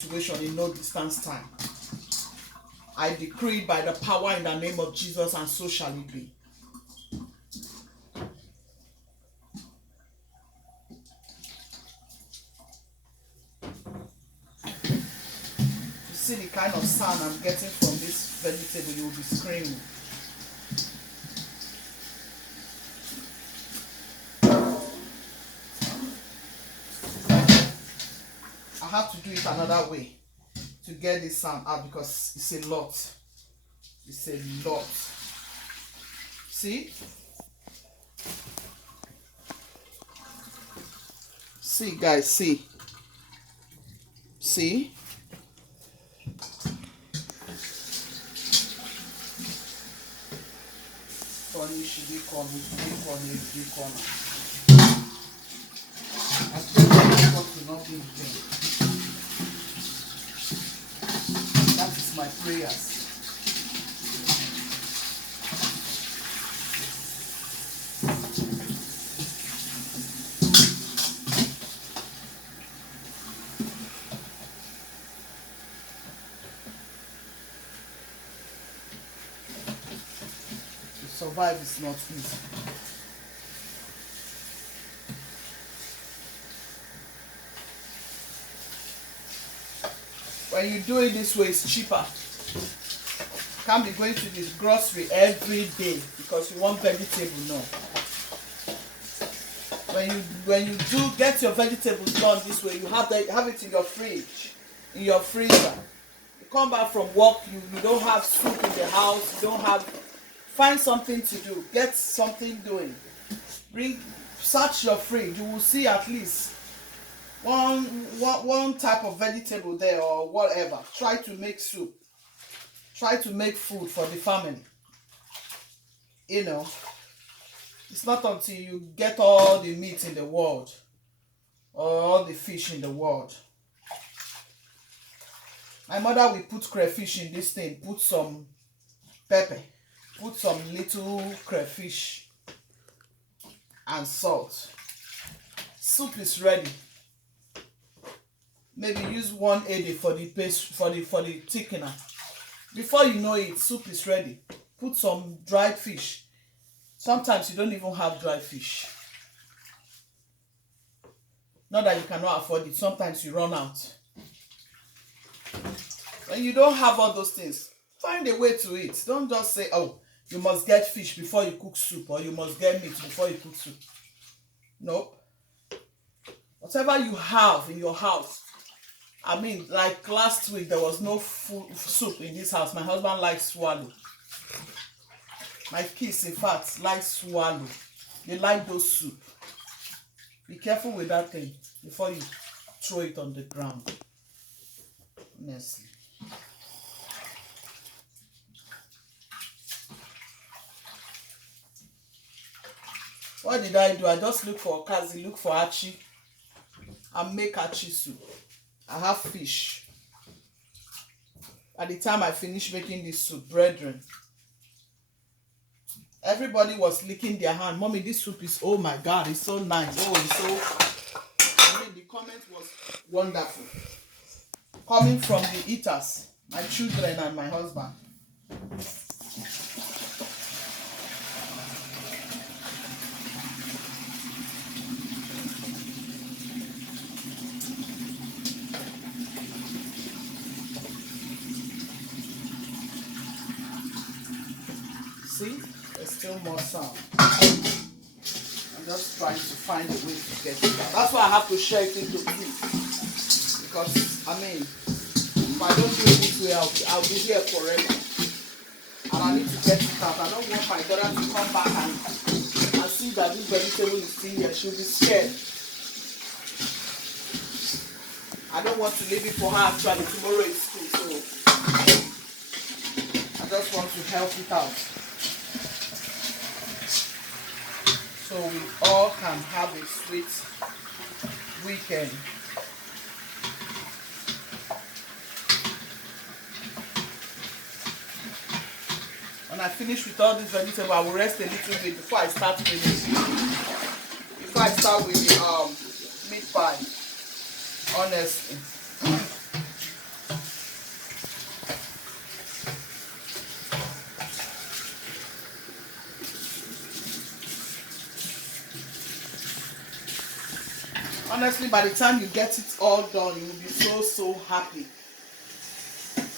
situation in no distance time. I decree by the power in the name of Jesus, and so shall it be. You see the kind of sound I'm getting from this vegetable, you will be screaming. I have to do it another way to get this sound out because it's a lot. It's a lot. See? See, guys, see. See? Funny, she did call me, I pray that God will not be in vain. That is my prayers. To survive is not easy. When you do it this way, it's cheaper. You can't be going to the grocery every day because you want vegetable. No. When you do get your vegetables done this way, you have it in your fridge, in your freezer. You come back from work, you don't have soup in the house, you don't have. Find something to do. Get something doing. Search your fridge. You will see at least one type of vegetable there or whatever. Try to make soup. Try to make food for the family. You know, it's not until you get all the meat in the world or all the fish in the world. My mother will put crayfish in this thing, put some pepper, put some little crayfish and salt. Soup is ready. Maybe use 180 for the paste, for the thickener. Before you know it, soup is ready. Put some dried fish. Sometimes you don't even have dried fish. Not that you cannot afford it. Sometimes you run out. When you don't have all those things, find a way to eat. Don't just say, oh, you must get fish before you cook soup, or you must get meat before you cook soup. Nope. Whatever you have in your house. I mean, like last week, there was no soup in this house. My husband likes swallow. My kids, in fact, like swallow. They like those soup. Be careful with that thing before you throw it on the ground. Honestly. What did I do? I just look for Okazi, look for achi, and make achi soup. I have fish. At the time I finished making this soup, brethren, everybody was licking their hand. Mommy, this soup is, oh my God, it's so nice. Oh, it's so, I mean, the comment was wonderful. Coming from the eaters, my children and my husband. See, there's still more sound. I'm just trying to find a way to get it out. That's why I have to share it into two. Because, I mean, if I don't do it this way, I'll be here forever. And I need to get it out. I don't want my daughter to come back and see that this vegetable is still here. She'll be scared. I don't want to leave it for her actually. Tomorrow is school, so I just want to help it out. So we all can have a sweet weekend. When I finish with all this vegetable, I will rest a little bit before I start with it. Before I start with the meat pie. Honestly. Honestly, by the time you get it all done, you will be so happy.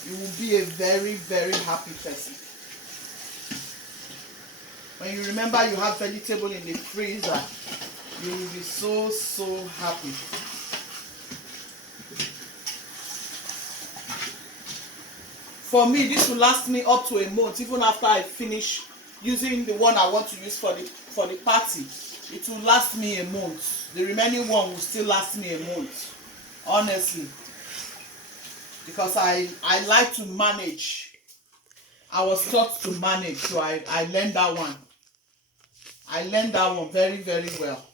You will be a very, very happy person. When you remember you have vegetable in the freezer, you will be so happy. For me, this will last me up to a month, even after I finish using the one I want to use for the party. It will last me a month. The remaining one will still last me a month, honestly, because I like to manage. I was taught to manage, so I learned that one. I learned that one very, very well.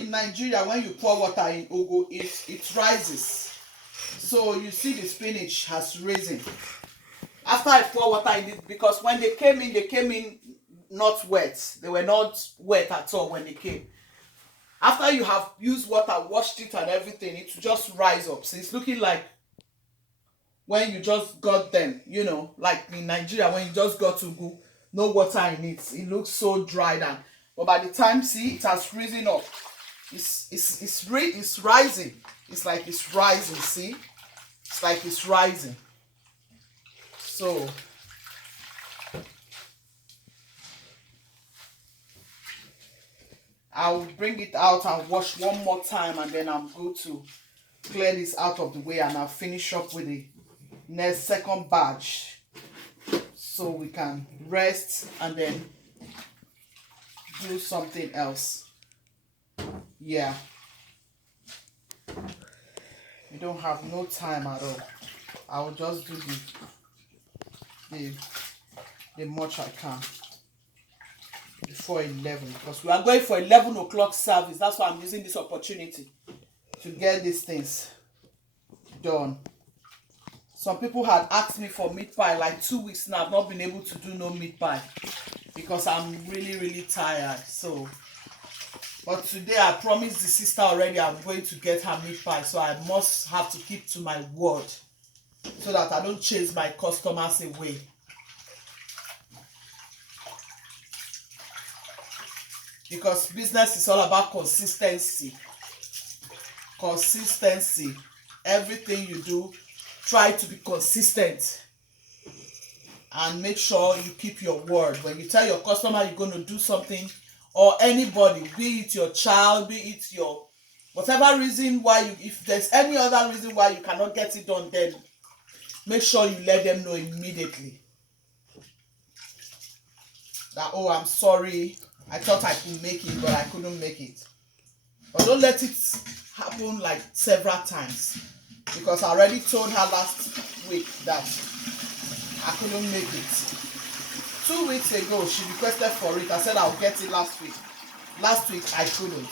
In Nigeria, when you pour water in ugu, it rises. So you see the spinach has risen. After I pour water in it, because when they came in not wet. They were not wet at all when they came. After you have used water, washed it and everything, it will just rise up. So it's looking like when you just got them, you know, like in Nigeria, when you just got to go, no water in it. It looks so dried and but by the time, see, it has risen up. It's rising. It's like it's rising, see? It's like it's rising. So I'll bring it out and wash one more time, and then I'm going to clear this out of the way, and I'll finish up with the next second batch so we can rest and then do something else. Yeah, we don't have no time at all. I will just do the much I can before 11, because we are going for 11 o'clock service. That's why I'm using this opportunity to get these things done. Some people had asked me for meat pie like 2 weeks now. I've not been able to do no meat pie because I'm really tired. So but today I promised the sister already I'm going to get her meat pie, so I must have to keep to my word so that I don't chase my customers away. Because business is all about consistency. Consistency. Everything you do, try to be consistent and make sure you keep your word. When you tell your customer you're going to do something, or anybody, be it your child, be it your whatever reason why you, if there's any other reason why you cannot get it done, then make sure you let them know immediately that, oh, I'm sorry, I thought I could make it but I couldn't make it. But don't let it happen like several times, because I already told her last week that I couldn't make it. 2 weeks ago she requested for it. I said I'll get it last week. Last week I couldn't.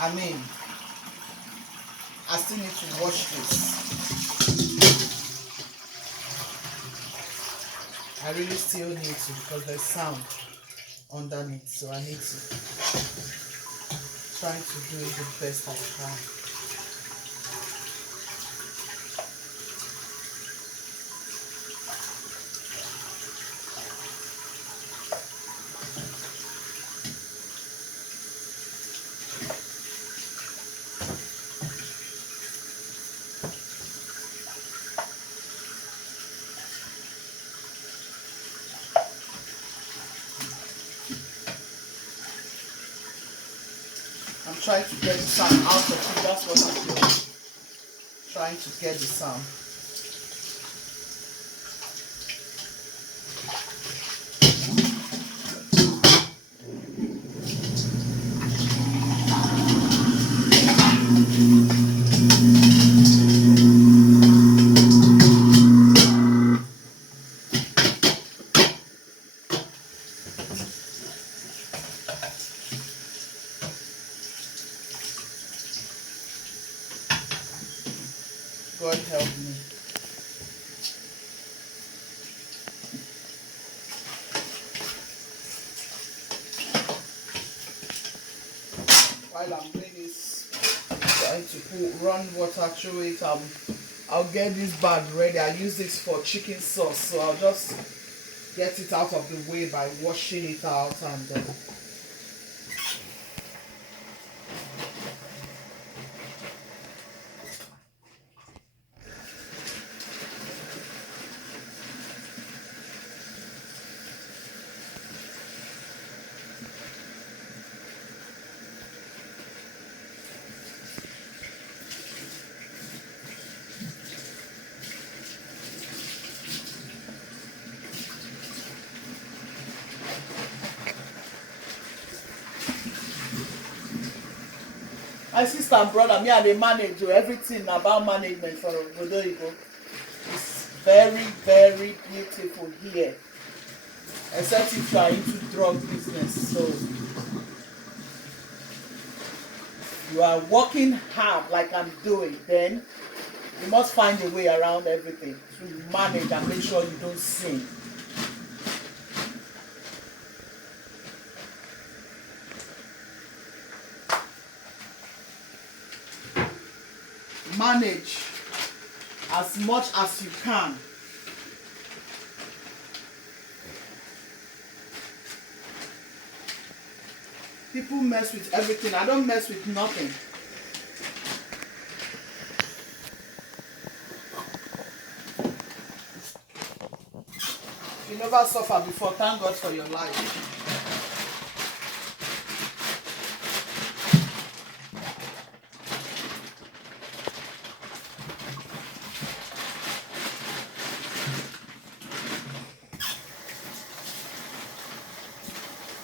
I mean, I still need to wash this. I really still need to, because there's sound underneath, so I need to try to do it the best I can. I'm trying to get the sound out of it. That's what I'm doing. Trying to get the sound. God help me. trying to run water through it. I'll get this bag ready. I use this for chicken sauce, so I'll just get it out of the way by washing it out and my sister and brother, me and they manage everything about management for Obodo Oyibo. It's very, very beautiful here. Except if you are into drug business. So you are working hard like I'm doing, then you must find a way around everything to manage and make sure you don't sin. Manage as much as you can. People mess with everything. I don't mess with nothing. If you never suffer before, thank God for your life.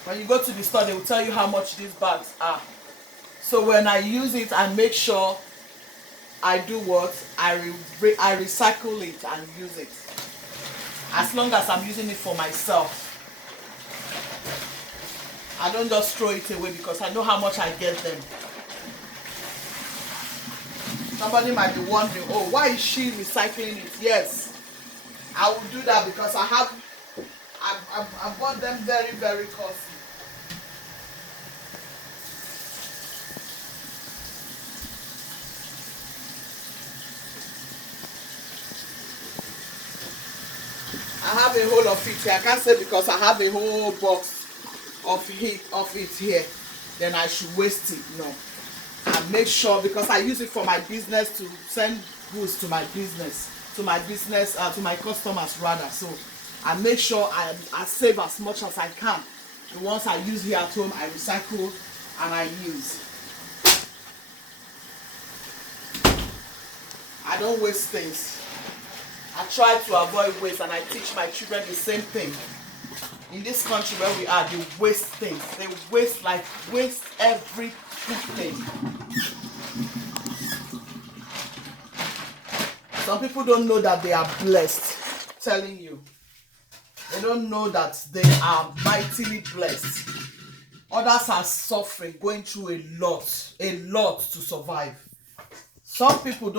When you go to the store, they will tell you how much these bags are. So when I use it, I make sure I do what? I recycle it and use it. As long as I'm using it for myself. I don't just throw it away because I know how much I get them. Somebody might be wondering, oh, why is she recycling it? Yes, I will do that because I bought them very, very costly. I have a whole of it here. I can't say because I have a whole box of it here, then I should waste it. No. And make sure, because I use it for my business to send goods to my business, to my customers rather. So I make sure I save as much as I can. The ones I use here at home, I recycle and I use. I don't waste things. I try to avoid waste, and I teach my children the same thing. In this country where we are, they waste things. They waste everything. Some people don't know that they are blessed. I'm telling you. They don't know that they are mightily blessed. Others are suffering, going through a lot to survive. Some people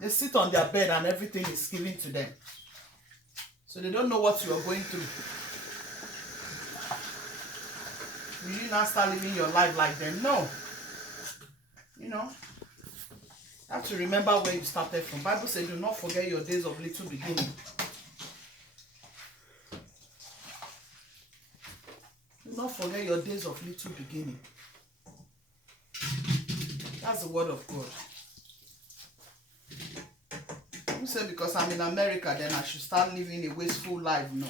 they sit on their bed and everything is given to them. So they don't know what you are going through. Will you not start living your life like them? No. You have to remember where you started from. Bible says, do not forget your days of little beginning. Do not forget your days of little beginning. That's the word of God. You say because I'm in America, then I should start living a wasteful life. No.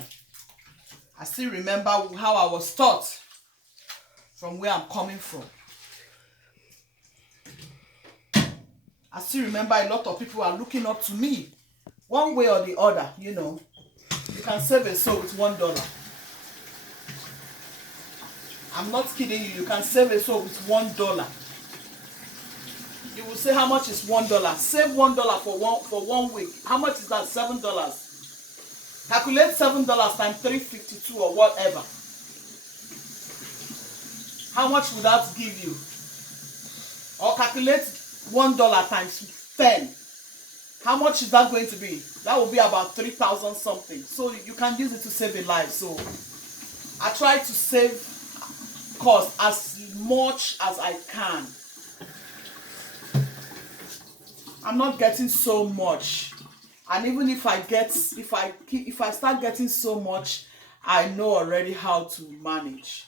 I still remember how I was taught from where I'm coming from. I still remember a lot of people are looking up to me. One way or the other, You can save a soul with $1. I'm not kidding you. You can save a soul with $1. You will say, how much is $1? Save $1 for 1 week. How much is that? $7. Calculate $7 times 352 or whatever. How much would that give you? Or calculate $1 times 10. How much is that going to be? That will be about 3,000 something. So you can use it to save a life. So I try to save cost as much as I can. I'm not getting so much. And even if I start getting so much, I know already how to manage.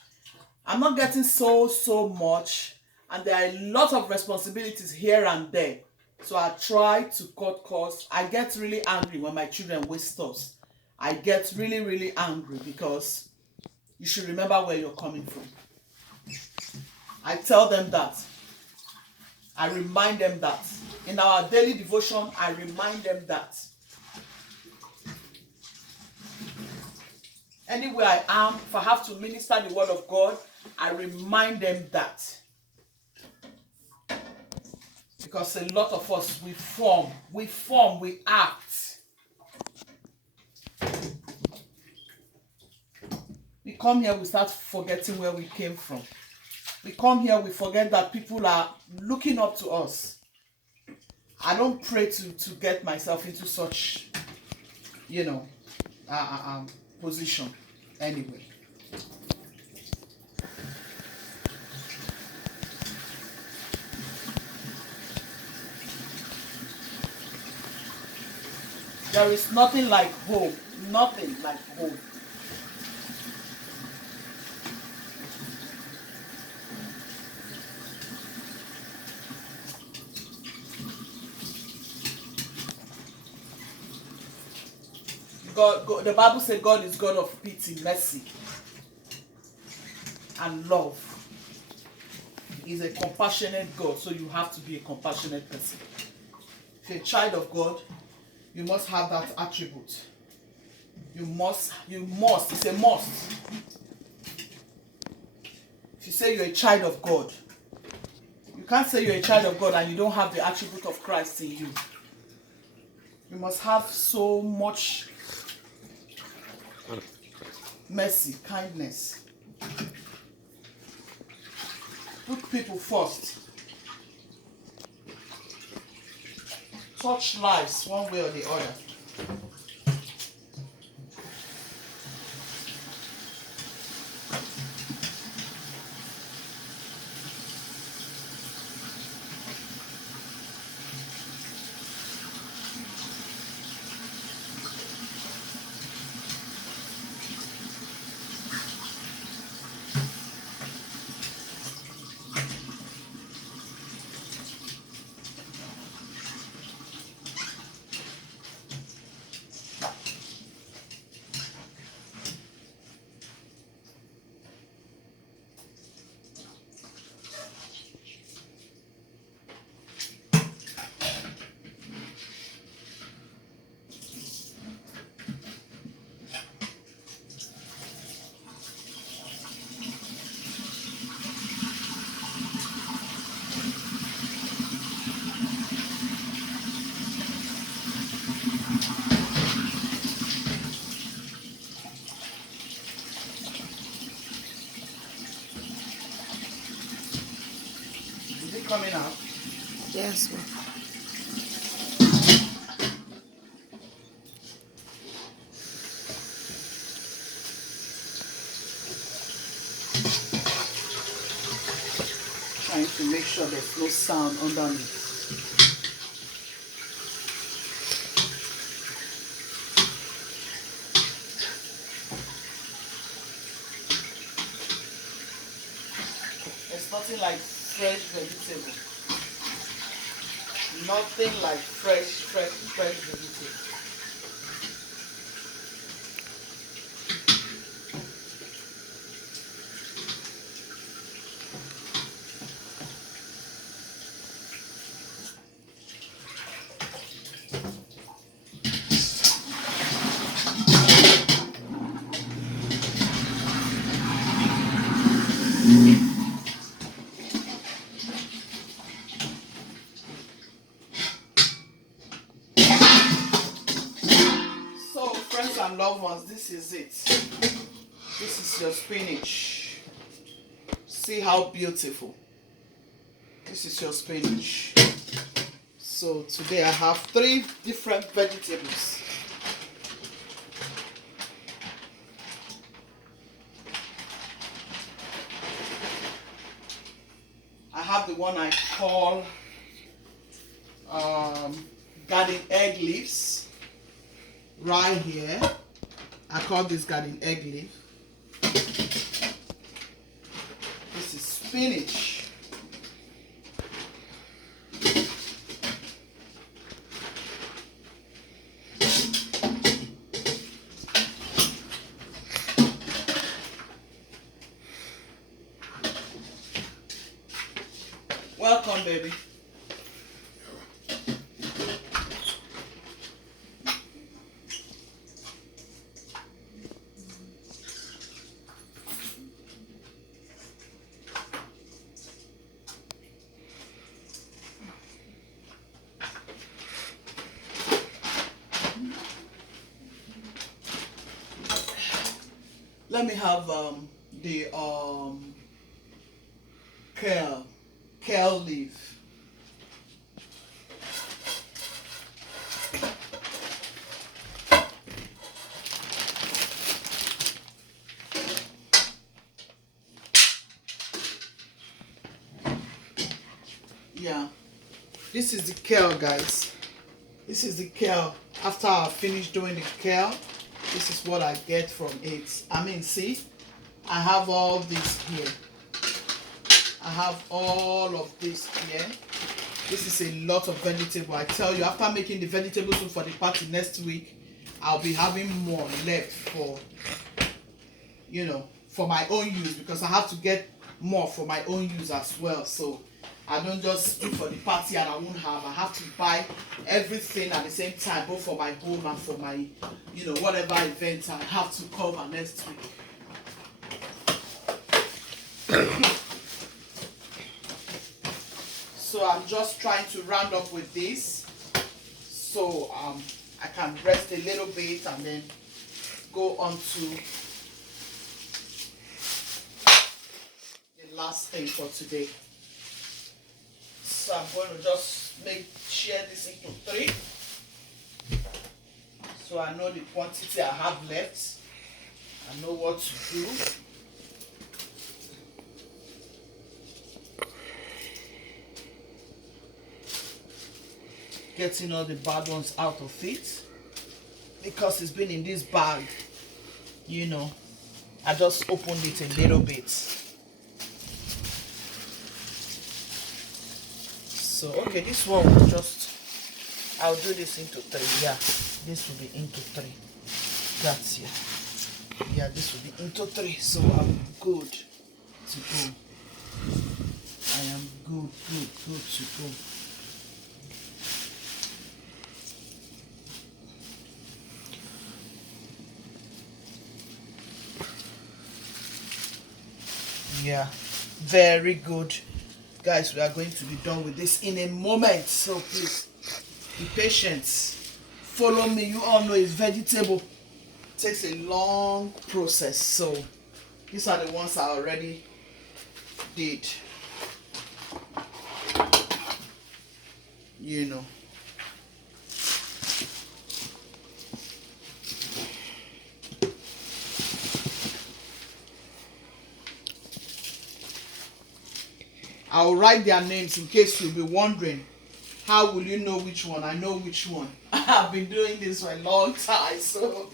I'm not getting so much, and there are a lot of responsibilities here and there. So I try to cut costs. I get really angry when my children waste stuff. I get really angry because you should remember where you're coming from. I tell them that. I remind them that. In our daily devotion, I remind them that. Anywhere I am, if I have to minister the word of God, I remind them that. Because a lot of us, we act. We come here, we start forgetting where we came from. We come here, we forget that people are looking up to us. I don't pray to get myself into such, position anyway. There is nothing like home. Nothing like home. God, the Bible says God is God of pity, mercy, and love. He's a compassionate God, so you have to be a compassionate person. If you're a child of God, you must have that attribute. You must, it's a must. If you say you're a child of God, you can't say you're a child of God and you don't have the attribute of Christ in you. You must have so much mercy, kindness. Put people first. Touch lives one way or the other. Is it coming out? Yes, ma'am. Trying to make sure there's no sound underneath. There's nothing like fresh vegetable. Nothing like fresh vegetable. So, friends and loved ones, this is it. This is your spinach. See how beautiful. This is your spinach. So today I have 3 different vegetables. I have the one I call garden egg leaves right here. I call this garden egg leaf. This is spinach. Welcome, baby. Let me have the kale leaf. Yeah, this is the kale, guys. This is the kale. After I finish doing the kale, this is what I get from it. I mean, see, I have all this here. I have all of this here. This is a lot of vegetable. I tell you, after making the vegetable soup for the party next week, I'll be having more left for, you know, for my own use, because I have to get more for my own use as well. So I don't just do for the party and I won't have. I have to buy everything at the same time, both for my home and for my, you know, whatever event I have to cover next week. So I'm just trying to round up with this, so I can rest a little bit and then go on to the last thing for today. So I'm going to just share this into 3, so I know the quantity I have left. I know what to do. Getting all the bad ones out of it, because it's been in this bag, you know. I just opened it a little bit. So okay, this one will just, I'll do this into 3. Yeah, this will be into 3. That's it. Yeah, this will be into 3. So I'm good to go. I am good to go. Yeah, very good, guys. We are going to be done with this in a moment, so please be patient, follow me. You all know it's vegetable, it takes a long process. So these are the ones I already did, you know. I'll write their names in case you'll be wondering, how will you know which one? I know which one. I've been doing this for a long time, so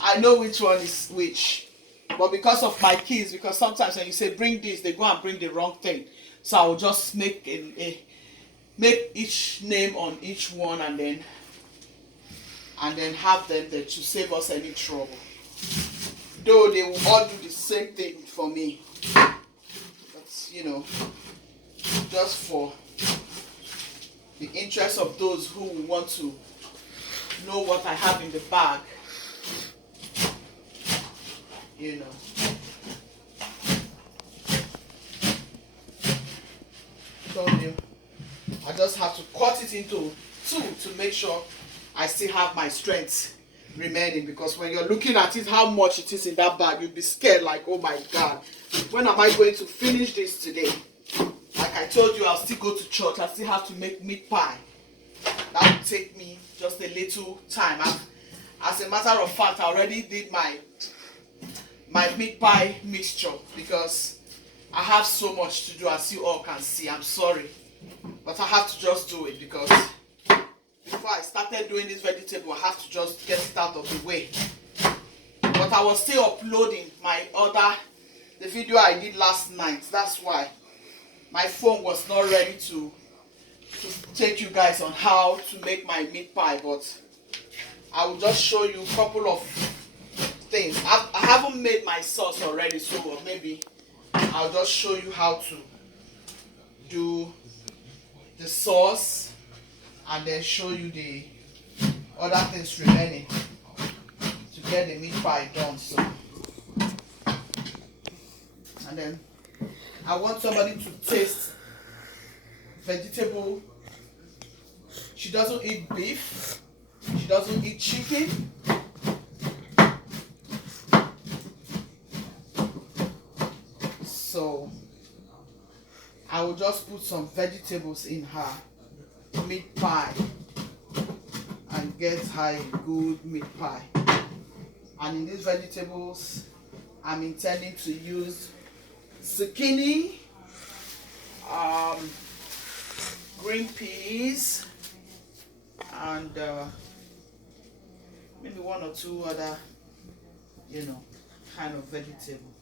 I know which one is which. But because of my kids, because sometimes when you say bring this, they go and bring the wrong thing. So I'll just make make each name on each one, and then have them there to save us any trouble. Though they will all do the same thing for me, but you know, just for the interest of those who want to know what I have in the bag, you know. Told you, I just have to cut it into 2 to make sure I still have my strength remaining, because when you're looking at it, how much it is in that bag, you'll be scared like, oh my God, when am I going to finish this today? Like I told you, I'll still go to church. I still have to make meat pie. That will take me just a little time. As a matter of fact, I already did my meat pie mixture, because I have so much to do, as you all can see. I'm sorry, but I have to just do it, because started doing this vegetable, I have to just get it out of the way. But I was still uploading the video I did last night. That's why my phone was not ready to take you guys on how to make my meat pie. But I will just show you a couple of things. I haven't made my sauce already, so maybe I'll just show you how to do the sauce and then show you the other things remaining to get the meat pie done. So, and then I want somebody to taste vegetable. She doesn't eat beef, she doesn't eat chicken. So I will just put some vegetables in her meat pie and get her a good meat pie. And in these vegetables, I'm intending to use zucchini, green peas, and maybe one or two other, kind of vegetable.